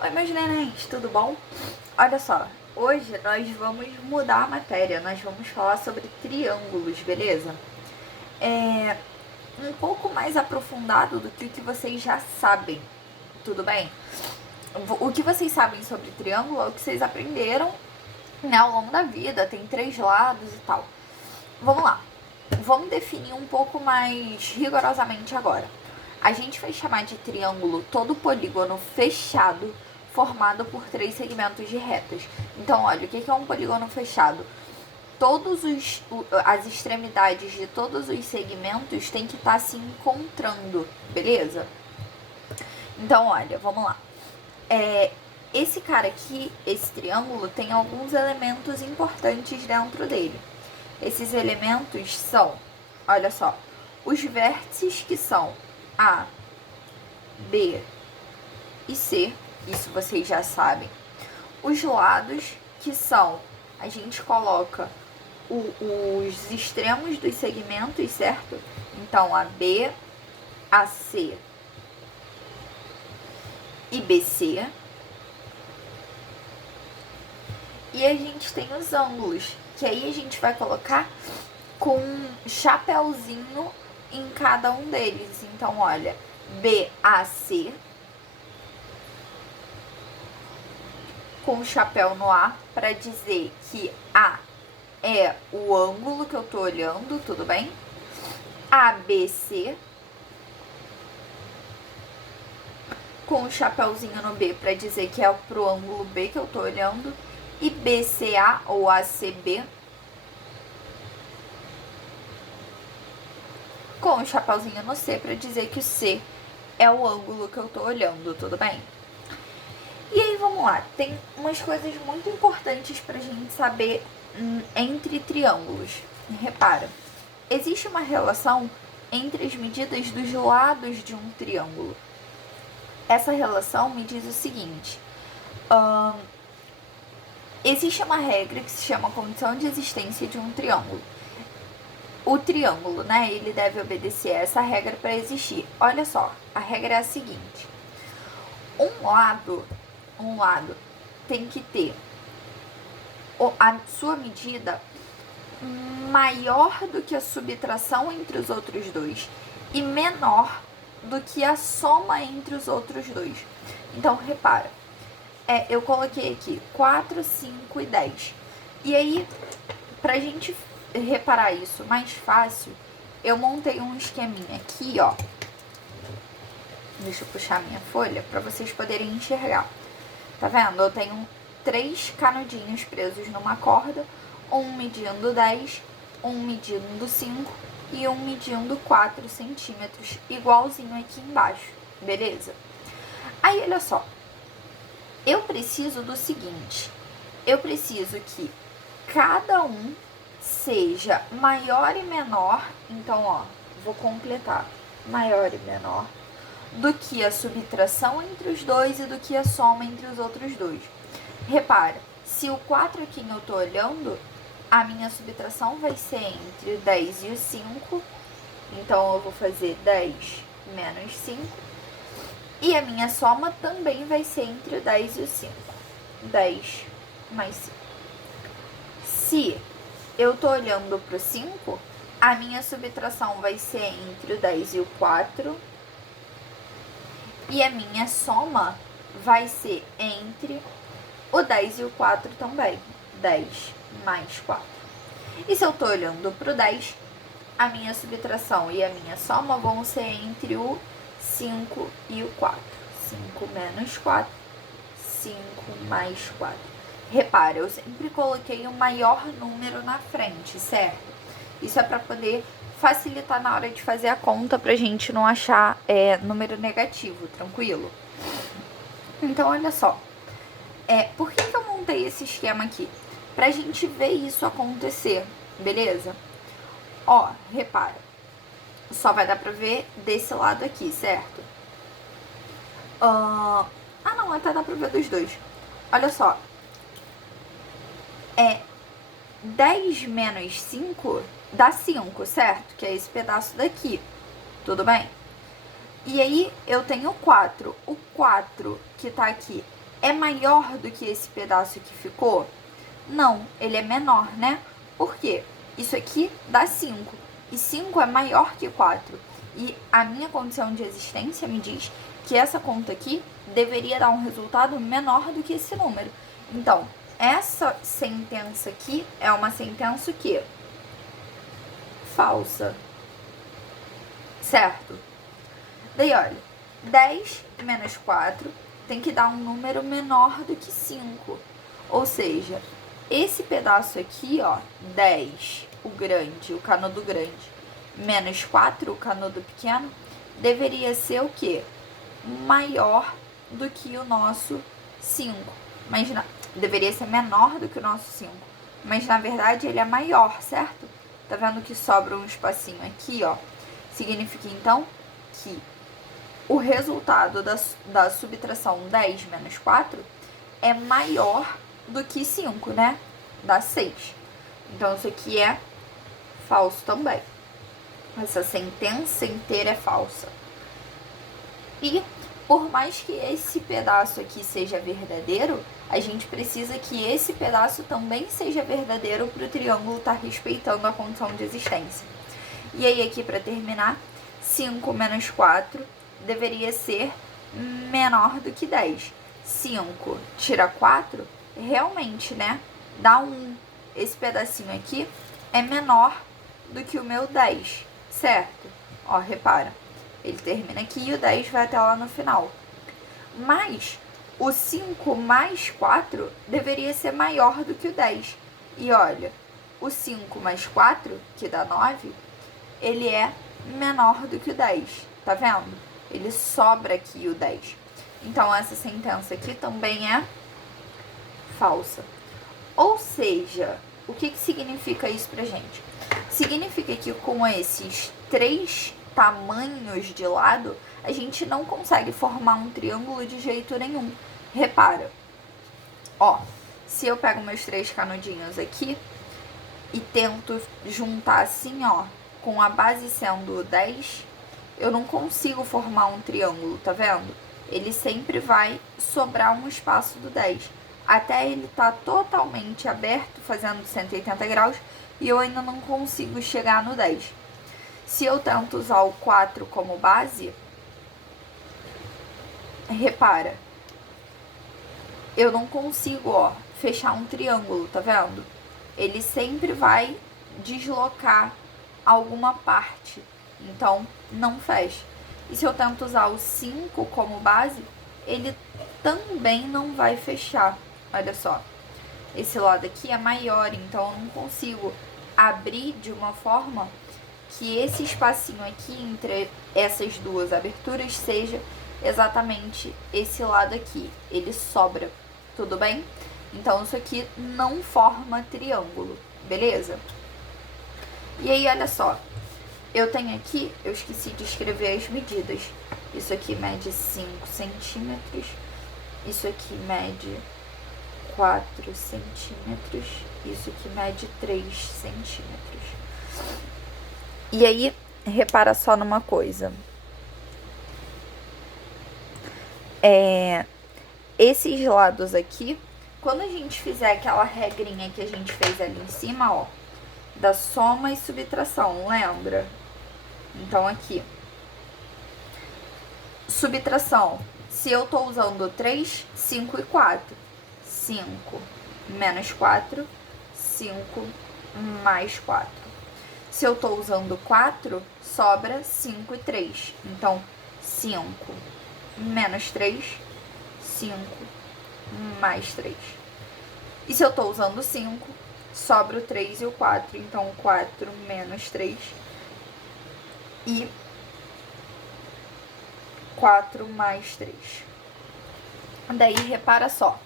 Oi, meus nenéns, tudo bom? Olha só, hoje nós vamos mudar a matéria, nós vamos falar sobre triângulos, beleza? Um pouco mais aprofundado do que o que vocês já sabem, tudo bem? O que vocês sabem sobre triângulo é o que vocês aprenderam, né, ao longo da vida, tem 3 lados e tal. Vamos lá, vamos definir um pouco mais rigorosamente agora. A gente vai chamar de triângulo todo polígono fechado formado por 3 segmentos de retas. Então, olha, o que é um polígono fechado? As extremidades de todos os segmentos têm que estar se encontrando, beleza? Então, olha, vamos lá. Esse cara aqui, esse triângulo, tem alguns elementos importantes dentro dele. Esses elementos são, olha só, os vértices que são A, B e C, isso vocês já sabem. Os lados, que são, a gente coloca os extremos dos segmentos, certo? Então, AB, AC e BC. E a gente tem os ângulos, que aí a gente vai colocar com um chapéuzinho em cada um deles. Então, olha, BAC, com o chapéu no A, para dizer que A é o ângulo que eu tô olhando, tudo bem? ABC, com o chapéuzinho no B, para dizer que é pro ângulo B que eu tô olhando. E BCA ou ACB, com o chapéuzinho no C, para dizer que o C é o ângulo que eu tô olhando, tudo bem? E aí, vamos lá, tem umas coisas muito importantes pra gente saber entre triângulos. Repara, existe uma relação entre as medidas dos lados de um triângulo. Essa relação me diz o seguinte: existe uma regra que se chama condição de existência de um triângulo. O triângulo, né, ele deve obedecer a essa regra para existir. Olha só, a regra é a seguinte: um lado tem que ter a sua medida maior do que a subtração entre os outros dois e menor do que a soma entre os outros dois. Então, repara, eu coloquei aqui 4, 5 e 10. E aí, pra gente reparar isso mais fácil, eu montei um esqueminha aqui, ó. Deixa eu puxar minha folha pra vocês poderem enxergar. Tá vendo? Eu tenho 3 canudinhos presos numa corda, um medindo 10, um medindo 5 e um medindo 4 centímetros, igualzinho aqui embaixo, beleza? Aí, olha só, eu preciso do seguinte: eu preciso que cada um seja maior e menor, então, ó, vou completar, maior e menor do que a subtração entre os dois e do que a soma entre os outros dois. Repara, se o 4 aqui eu tô olhando, a minha subtração vai ser entre o 10 e o 5. Então, eu vou fazer 10 menos 5. E a minha soma também vai ser entre o 10 e o 5. 10 mais 5. Se eu tô olhando pro 5, a minha subtração vai ser entre o 10 e o 4. E a minha soma vai ser entre o 10 e o 4 também. 10 mais 4. E se eu tô olhando pro 10, a minha subtração e a minha soma vão ser entre o 5 e o 4. 5 menos 4, 5 mais 4. Repara, eu sempre coloquei o maior número na frente, certo? Isso é para poder facilitar na hora de fazer a conta, pra gente não achar número negativo, tranquilo? Então, olha só. Por que eu montei esse esquema aqui? Pra gente ver isso acontecer, beleza? Ó, repara. Só vai dar pra ver desse lado aqui, certo? Não, até dá pra ver dos dois. Olha só. 10 menos 5 dá 5, certo? Que é esse pedaço daqui. Tudo bem? E aí, eu tenho 4. O 4 que tá aqui é maior do que esse pedaço que ficou? Não, ele é menor, né? Por quê? Isso aqui dá 5. E 5 é maior que 4. E a minha condição de existência me diz que essa conta aqui deveria dar um resultado menor do que esse número. Então, essa sentença aqui é uma sentença que falsa. Certo? Daí, olha, 10 menos 4 tem que dar um número menor do que 5. Ou seja, esse pedaço aqui, ó, 10, o grande, o canudo grande, menos 4, o canudo pequeno, deveria ser o quê? Maior do que o nosso 5. Mas deveria ser menor do que o nosso 5. Mas, na verdade, ele é maior, certo? Tá vendo que sobra um espacinho aqui, ó? Significa, então, que o resultado da subtração 10 menos 4 é maior do que 5, né? Dá 6. Então, isso aqui é falso também. Essa sentença inteira é falsa. E, por mais que esse pedaço aqui seja verdadeiro, a gente precisa que esse pedaço também seja verdadeiro para o triângulo estar respeitando a condição de existência. E aí, aqui, para terminar, 5 menos 4 deveria ser menor do que 10. 5 tira 4, realmente, né? Dá 1. Esse pedacinho aqui é menor do que o meu 10, certo? Ó, repara. Ele termina aqui e o 10 vai até lá no final. Mas o 5 mais 4 deveria ser maior do que o 10. E olha, o 5 mais 4, que dá 9, ele é menor do que o 10. Tá vendo? Ele sobra aqui o 10. Então, essa sentença aqui também é falsa. Ou seja, o que significa isso pra gente? Significa que com esses 3 tamanhos de lado, a gente não consegue formar um triângulo de jeito nenhum. Repara, ó, se eu pego meus 3 canudinhos aqui e tento juntar assim, ó, com a base sendo 10, eu não consigo formar um triângulo, tá vendo? Ele sempre vai sobrar um espaço do 10, até ele tá totalmente aberto, fazendo 180 graus, e eu ainda não consigo chegar no 10. Se eu tento usar o 4 como base, repara, eu não consigo, ó, fechar um triângulo, tá vendo? Ele sempre vai deslocar alguma parte, então não fecha. E se eu tento usar o 5 como base, ele também não vai fechar. Olha só, esse lado aqui é maior, então eu não consigo abrir de uma forma que esse espacinho aqui entre essas duas aberturas seja exatamente esse lado aqui. Ele sobra, tudo bem? Então, isso aqui não forma triângulo, beleza? E aí, olha só. Eu tenho aqui, eu esqueci de escrever as medidas. Isso aqui mede 5 centímetros. Isso aqui mede 4 centímetros. Isso aqui mede 3 centímetros. E aí, repara só numa coisa. Esses lados aqui, quando a gente fizer aquela regrinha que a gente fez ali em cima, ó, da soma e subtração, lembra? Então, aqui. Subtração. Se eu tô usando 3, 5 e 4. 5 menos 4, 5 mais 4. Se eu tô usando 4, sobra 5 e 3. Então, 5 menos 3, 5 mais 3. E se eu tô usando 5, sobra o 3 e o 4. Então, 4 menos 3 e 4 mais 3. Daí, repara só.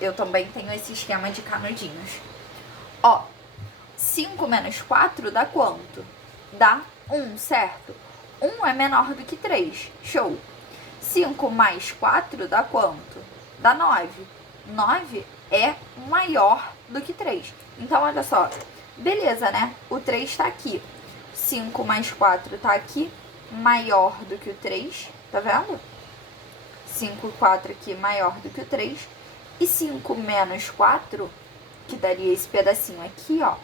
Eu também tenho esse esquema de canudinhos. Ó, 5 menos 4 dá quanto? Dá 1, certo? 1 é menor do que 3. Show! 5 mais 4 dá quanto? Dá 9. 9 é maior do que 3. Então, olha só. Beleza, né? O 3 tá aqui. 5 mais 4 tá aqui. Maior do que o 3. Tá vendo? 5 e 4 aqui maior do que o 3. E 5 menos 4, que daria esse pedacinho aqui, ó,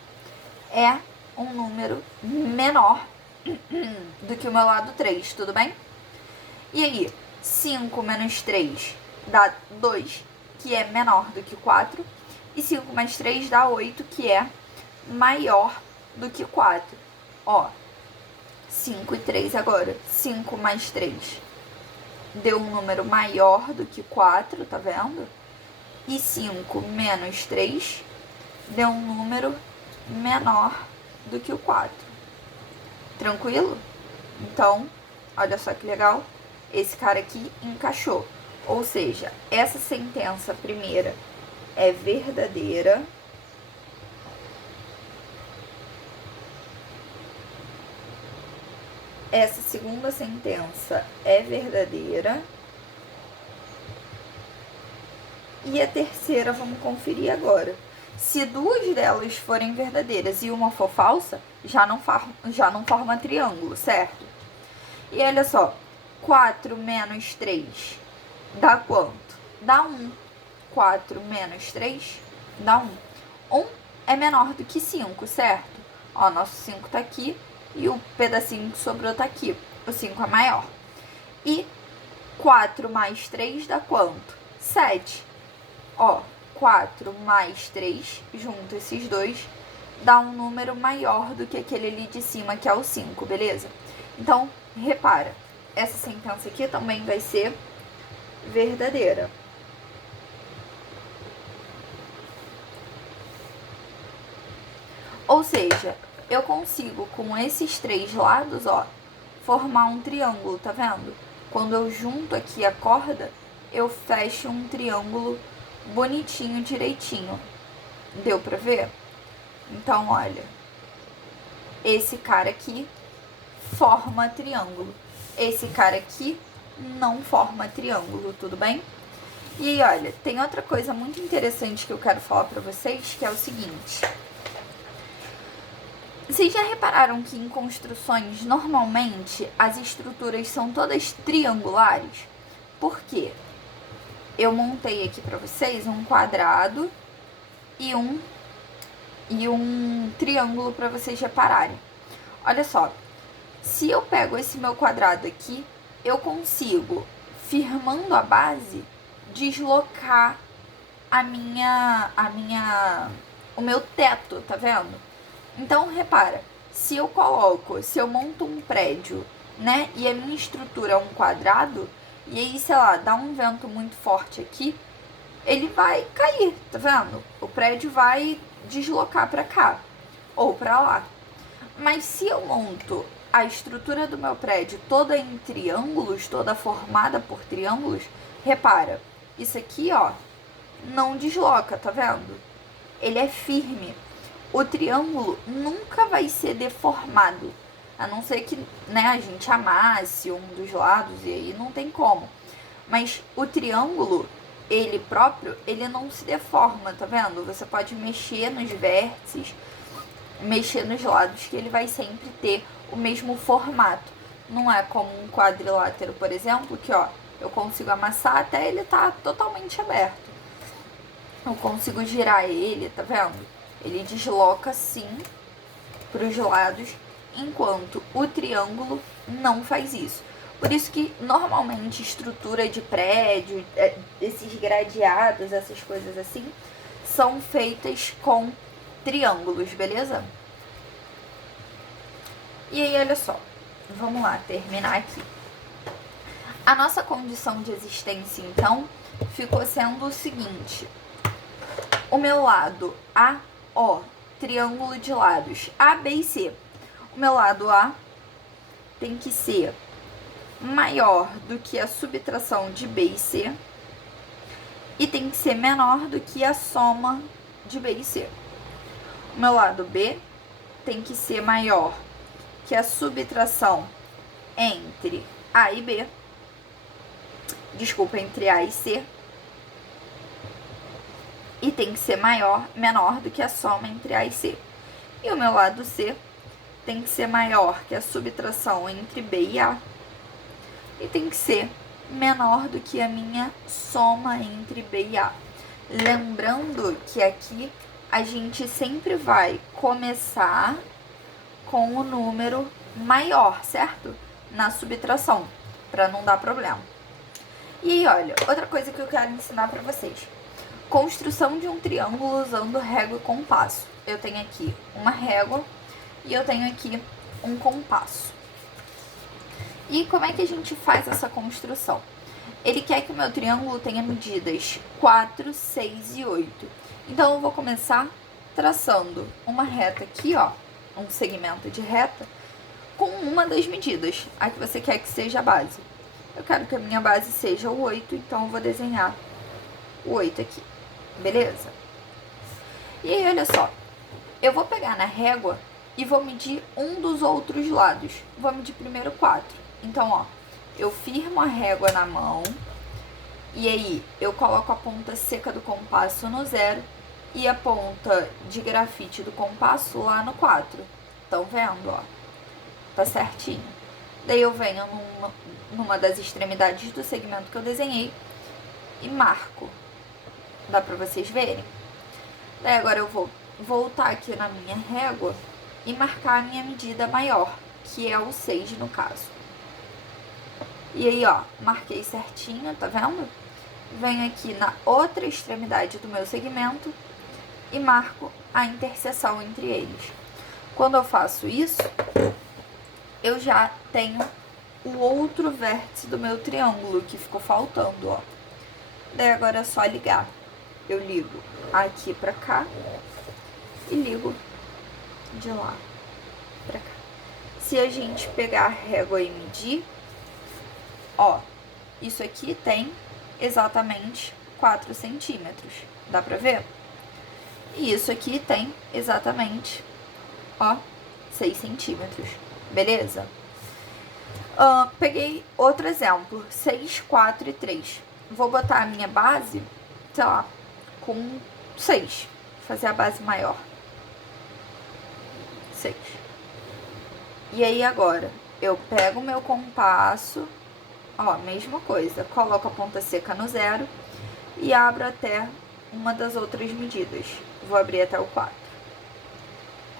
é um número menor do que o meu lado 3, tudo bem? E aí, 5 menos 3 dá 2, que é menor do que 4. E 5 mais 3 dá 8, que é maior do que 4. Ó, 5 e 3 agora. 5 mais 3 deu um número maior do que 4, tá vendo? E 5 menos 3 deu um número menor do que o 4. Tranquilo? Então, olha só que legal. Esse cara aqui encaixou. Ou seja, essa sentença primeira é verdadeira. Essa segunda sentença é verdadeira. E a terceira, vamos conferir agora. Se duas delas forem verdadeiras e uma for falsa, já não forma triângulo, certo? E olha só, 4 menos 3 dá quanto? Dá 1. 4 menos 3 dá 1. 1 é menor do que 5, certo? Ó, nosso 5 tá aqui e o pedacinho que sobrou tá aqui. O 5 é maior. E 4 mais 3 dá quanto? 7. Ó, 4 mais 3, junto esses dois, dá um número maior do que aquele ali de cima, que é o 5, beleza? Então, repara, essa sentença aqui também vai ser verdadeira. Ou seja, eu consigo, com esses três lados, ó, formar um triângulo, tá vendo? Quando eu junto aqui a corda, eu fecho um triângulo bonitinho, direitinho. Deu pra ver? Então, olha, esse cara aqui forma triângulo. Esse cara aqui não forma triângulo, tudo bem? E aí, olha, tem outra coisa muito interessante que eu quero falar pra vocês, que é o seguinte. Vocês já repararam que em construções, normalmente, as estruturas são todas triangulares? Por quê? Eu montei aqui pra vocês um quadrado e um triângulo pra vocês repararem. Olha só, se eu pego esse meu quadrado aqui, eu consigo, firmando a base, deslocar o meu teto, tá vendo? Então, repara, se eu monto um prédio, né, e a minha estrutura é um quadrado, e aí, sei lá, dá um vento muito forte aqui, ele vai cair, tá vendo? O prédio vai deslocar pra cá, ou pra lá. Mas se eu monto a estrutura do meu prédio toda em triângulos, toda formada por triângulos, repara, isso aqui, ó, não desloca, tá vendo? Ele é firme. O triângulo nunca vai ser deformado, a não ser que, né, a gente amasse um dos lados e aí não tem como. Mas o triângulo, ele próprio, ele não se deforma, tá vendo? Você pode mexer nos vértices, mexer nos lados, que ele vai sempre ter o mesmo formato. Não é como um quadrilátero, por exemplo, que, ó, eu consigo amassar até ele tá totalmente aberto. Eu consigo girar ele, tá vendo? Ele desloca sim para os lados, enquanto o triângulo não faz isso. Por isso que normalmente estrutura de prédio, esses gradeados, essas coisas assim, são feitas com triângulos, beleza? E aí, olha só, vamos lá, terminar aqui. A nossa condição de existência, então, ficou sendo o seguinte. O meu lado A, ó, triângulo de lados A, B e C. O meu lado A tem que ser maior do que a subtração de B e C e tem que ser menor do que a soma de B e C. O meu lado B tem que ser maior que a subtração entre A e B, entre A e C, e tem que ser menor do que a soma entre A e C. E o meu lado C tem que ser maior que a subtração entre B e A, e tem que ser menor do que a minha soma entre B e A. Lembrando que aqui a gente sempre vai começar com o número maior, certo? Na subtração, para não dar problema. E aí, olha, outra coisa que eu quero ensinar para vocês. Construção de um triângulo usando régua e compasso. Eu tenho aqui uma régua e eu tenho aqui um compasso. E como é que a gente faz essa construção? Ele quer que o meu triângulo tenha medidas 4, 6 e 8. Então, eu vou começar traçando uma reta aqui, ó, um segmento de reta, com uma das medidas, a que você quer que seja a base. Eu quero que a minha base seja o 8, então eu vou desenhar o 8 aqui, beleza? E aí, olha só, eu vou pegar na régua e vou medir um dos outros lados. Vou medir primeiro 4. Então, ó, eu firmo a régua na mão e aí eu coloco a ponta seca do compasso no 0 e a ponta de grafite do compasso lá no 4. Estão vendo, ó? Tá certinho. Daí eu venho numa das extremidades do segmento que eu desenhei e marco. Dá pra vocês verem? Daí agora eu vou voltar aqui na minha régua e marcar a minha medida maior, que é o 6 no caso. E aí, ó, marquei certinho, tá vendo? Venho aqui na outra extremidade do meu segmento e marco a interseção entre eles. Quando eu faço isso, eu já tenho o outro vértice do meu triângulo que ficou faltando, ó. Daí agora é só ligar. Eu ligo aqui pra cá e ligo de lá pra cá. Se a gente pegar a régua e medir, ó, isso aqui tem exatamente 4 centímetros. Dá pra ver? E isso aqui tem exatamente, ó, 6 centímetros. Beleza? Peguei outro exemplo, 6, 4 e 3. Vou botar a minha base, sei lá, com 6. Fazer a base maior. 6. E aí agora, eu pego o meu compasso, ó, mesma coisa. Coloco a ponta seca no 0 e abro até uma das outras medidas. Vou abrir até o 4.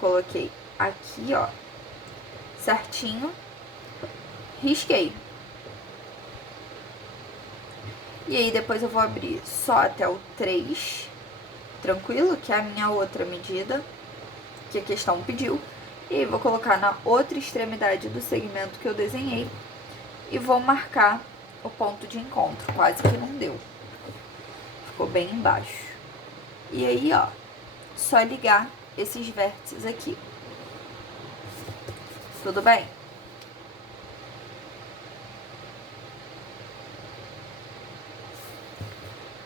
Coloquei aqui, ó, certinho, risquei. E aí depois eu vou abrir só até o 3, tranquilo, que é a minha outra medida, que a questão pediu. E aí vou colocar na outra extremidade do segmento que eu desenhei e vou marcar o ponto de encontro, quase que não deu. Ficou bem embaixo. E aí, ó, só ligar esses vértices aqui. Tudo bem?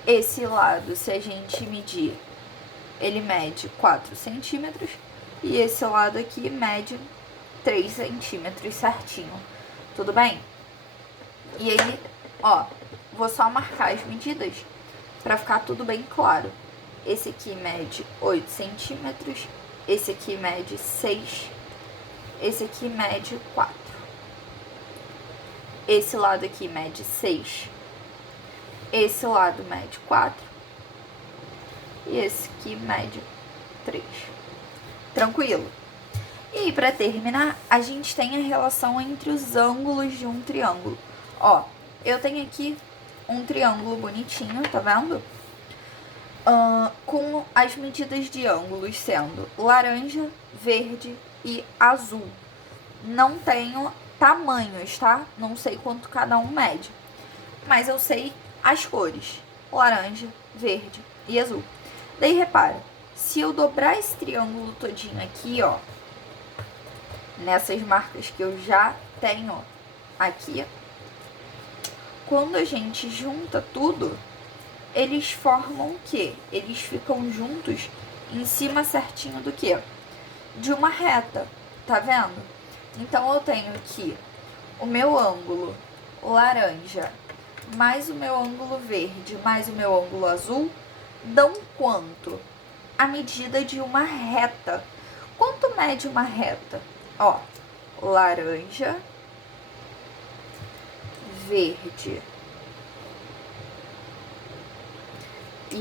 Esse lado, se a gente medir, ele mede 4 centímetros. E esse lado aqui mede 3 centímetros certinho. Tudo bem? E aí, ó, vou só marcar as medidas pra ficar tudo bem claro. Esse aqui mede 8 centímetros. Esse aqui mede 6. Esse aqui mede 4. Esse lado aqui mede 6. Esse lado mede 4. E esse aqui mede 3. Tranquilo? E aí, pra terminar, a gente tem a relação entre os ângulos de um triângulo. Ó, eu tenho aqui um triângulo bonitinho, tá vendo? Com as medidas de ângulos sendo laranja, verde e azul. Não tenho tamanhos, tá? Não sei quanto cada um mede. Mas eu sei as cores, laranja, verde e azul. Daí, repara, se eu dobrar esse triângulo todinho aqui, ó, nessas marcas que eu já tenho aqui, quando a gente junta tudo, eles formam o quê? Eles ficam juntos em cima certinho do quê? De uma reta, tá vendo? Então, eu tenho aqui o meu ângulo laranja mais o meu ângulo verde mais o meu ângulo azul dão quanto? A medida de uma reta. Quanto mede uma reta? Ó, laranja, verde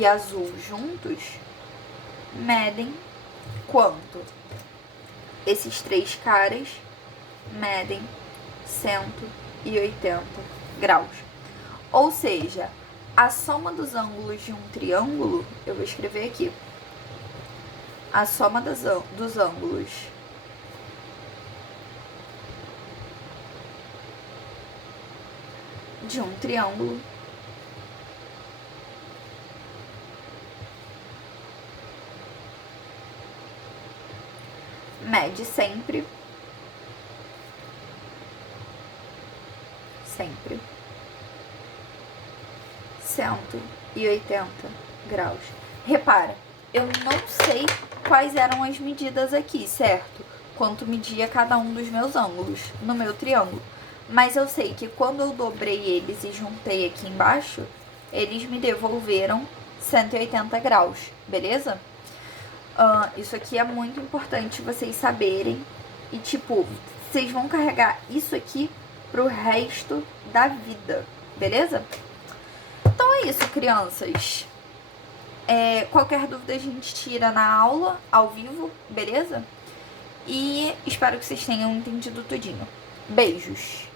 e azul juntos medem quanto? Esses três caras medem 180 graus. Ou seja, a soma dos ângulos de um triângulo, eu vou escrever aqui, a soma dos ângulos de um triângulo mede sempre 180 graus. Repara, eu não sei quais eram as medidas aqui, certo? Quanto media cada um dos meus ângulos no meu triângulo. Mas eu sei que quando eu dobrei eles e juntei aqui embaixo, eles me devolveram 180 graus, beleza? Isso aqui é muito importante vocês saberem. E, tipo, vocês vão carregar isso aqui pro resto da vida, beleza? Então é isso, crianças. Qualquer dúvida a gente tira na aula, ao vivo, beleza? E espero que vocês tenham entendido tudinho. Beijos!